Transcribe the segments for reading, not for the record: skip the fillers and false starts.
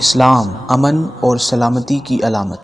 اسلام امن اور سلامتی کی علامت۔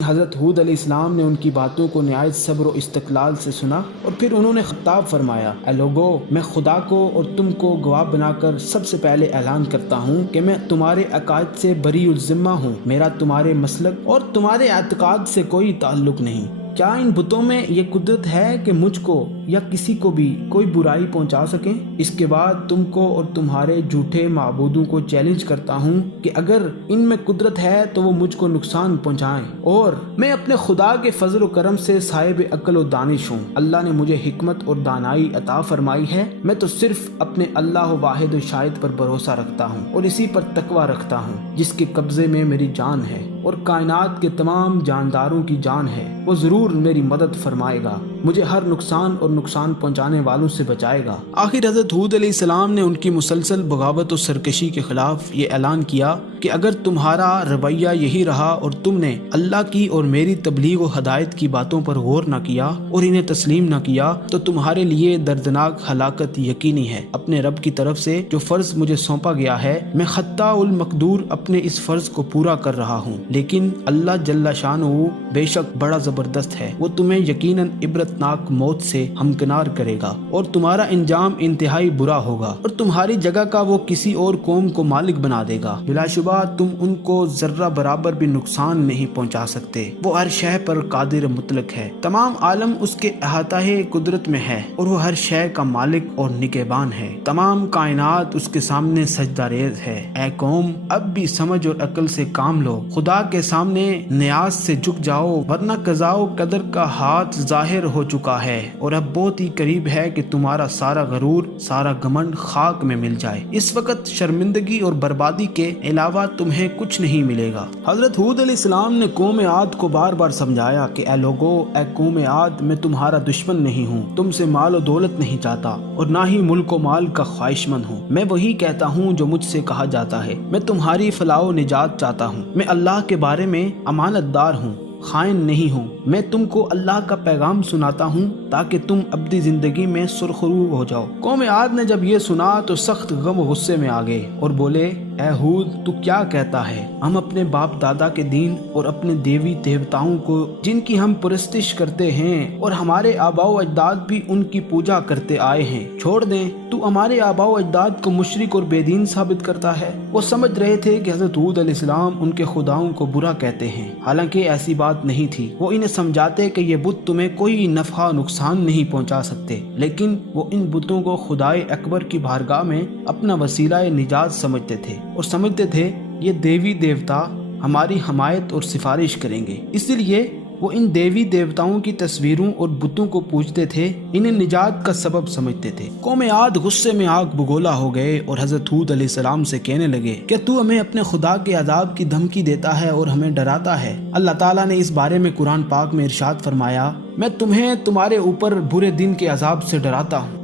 حضرت ہود علیہ السلام نے ان کی باتوں کو نہایت صبر و استقلال سے سنا اور پھر انہوں نے خطاب فرمایا، اے لوگو، میں خدا کو اور تم کو گواہ بنا کر سب سے پہلے اعلان کرتا ہوں کہ میں تمہارے عقائد سے بری الذمہ ہوں۔ میرا تمہارے مسلک اور تمہارے اعتقاد سے کوئی تعلق نہیں۔ کیا ان بتوں میں یہ قدرت ہے کہ مجھ کو یا کسی کو بھی کوئی برائی پہنچا سکیں؟ اس کے بعد تم کو اور تمہارے جھوٹے معبودوں کو چیلنج کرتا ہوں کہ اگر ان میں قدرت ہے تو وہ مجھ کو نقصان پہنچائیں، اور میں اپنے خدا کے فضل و کرم سے صاحب عقل و دانش ہوں۔ اللہ نے مجھے حکمت اور دانائی عطا فرمائی ہے، میں تو صرف اپنے اللہ واحد و شاہد پر بھروسہ رکھتا ہوں اور اسی پر تقوی رکھتا ہوں جس کے قبضے میں میری جان ہے اور کائنات کے تمام جانداروں کی جان ہے۔ وہ ضرور میری مدد فرمائے گا، مجھے ہر نقصان اور نقصان پہنچانے والوں سے بچائے گا۔ آخر حضرت ہود علیہ السلام نے ان کی مسلسل بغاوت و سرکشی کے خلاف یہ اعلان کیا کہ اگر تمہارا رویہ یہی رہا اور تم نے اللہ کی اور میری تبلیغ و ہدایت کی باتوں پر غور نہ کیا اور انہیں تسلیم نہ کیا تو تمہارے لیے دردناک ہلاکت یقینی ہے۔ اپنے رب کی طرف سے جو فرض مجھے سونپا گیا ہے، میں خطا المقدور اپنے اس فرض کو پورا کر رہا ہوں، لیکن اللہ جل شانہ بے شک بڑا زبردست ہے، وہ تمہیں یقیناً عبرتناک موت سے ہمکنار کرے گا اور تمہارا انجام انتہائی برا ہوگا اور تمہاری جگہ کا وہ کسی اور قوم کو مالک بنا دے گا۔ بلا شبہ تم ان کو ذرہ برابر بھی نقصان نہیں پہنچا سکتے، وہ ہر شے پر قادر مطلق ہے، تمام عالم اس کے احاطہ قدرت میں ہے اور وہ ہر شے کا مالک اور نگہبان ہے، تمام کائنات اس کے سامنے سجدہ ریز ہے۔ اے قوم، اب بھی سمجھ اور عقل سے کام لو، خدا کے سامنے نیاز سے جھک جاؤ، ورنہ قضاء و قدر کا ہاتھ ظاہر ہو چکا ہے اور اب بہت ہی قریب ہے کہ تمہارا سارا غرور، سارا گھمنڈ خاک میں مل جائے۔ اس وقت شرمندگی اور بربادی کے علاوہ تمہیں کچھ نہیں ملے گا۔ حضرت ہود علیہ السلام نے قوم عاد کو بار بار سمجھایا کہ اے لوگو، اے قوم عاد، میں تمہارا دشمن نہیں ہوں، تم سے مال و دولت نہیں چاہتا اور نہ ہی ملک و مال کا خواہش مند ہوں، میں وہی کہتا ہوں جو مجھ سے کہا جاتا ہے، میں تمہاری فلاح و نجات چاہتا ہوں، میں اللہ کے بارے میں امانت دار ہوں، خائن نہیں ہوں، میں تم کو اللہ کا پیغام سناتا ہوں تاکہ تم ابدی زندگی میں سرخرو ہو جاؤ۔ قوم عاد نے جب یہ سنا تو سخت غم و غصے میں آ گئے اور بولے، اے ہود، تو کیا کہتا ہے؟ ہم اپنے باپ دادا کے دین اور اپنے دیوی دیوتاؤں کو جن کی ہم پرستش کرتے ہیں اور ہمارے آباء و اجداد بھی ان کی پوجا کرتے آئے ہیں چھوڑ دیں؟ تو ہمارے آباء و اجداد کو مشرک اور بے دین ثابت کرتا ہے۔ وہ سمجھ رہے تھے کہ حضرت ہود علیہ السلام ان کے خداؤں کو برا کہتے ہیں، حالانکہ ایسی بات نہیں تھی۔ وہ انہیں سمجھاتے کہ یہ بت تمہیں کوئی نفع نقصان نہیں پہنچا سکتے، لیکن وہ ان بتوں کو خدائے اکبر کی بارگاہ میں اپنا وسیلہ نجات سمجھتے تھے اور سمجھتے تھے یہ دیوی دیوتا ہماری حمایت اور سفارش کریں گے، اس لیے وہ ان دیوی دیوتاؤں کی تصویروں اور بتوں کو پوجتے تھے، انہیں نجات کا سبب سمجھتے تھے۔ قوم عاد غصے میں آگ بگولا ہو گئے اور حضرت ہود علیہ السلام سے کہنے لگے کہ تو ہمیں اپنے خدا کے عذاب کی دھمکی دیتا ہے اور ہمیں ڈراتا ہے۔ اللہ تعالیٰ نے اس بارے میں قرآن پاک میں ارشاد فرمایا، میں تمہیں تمہارے اوپر برے دن کے عذاب سے ڈراتا ہوں۔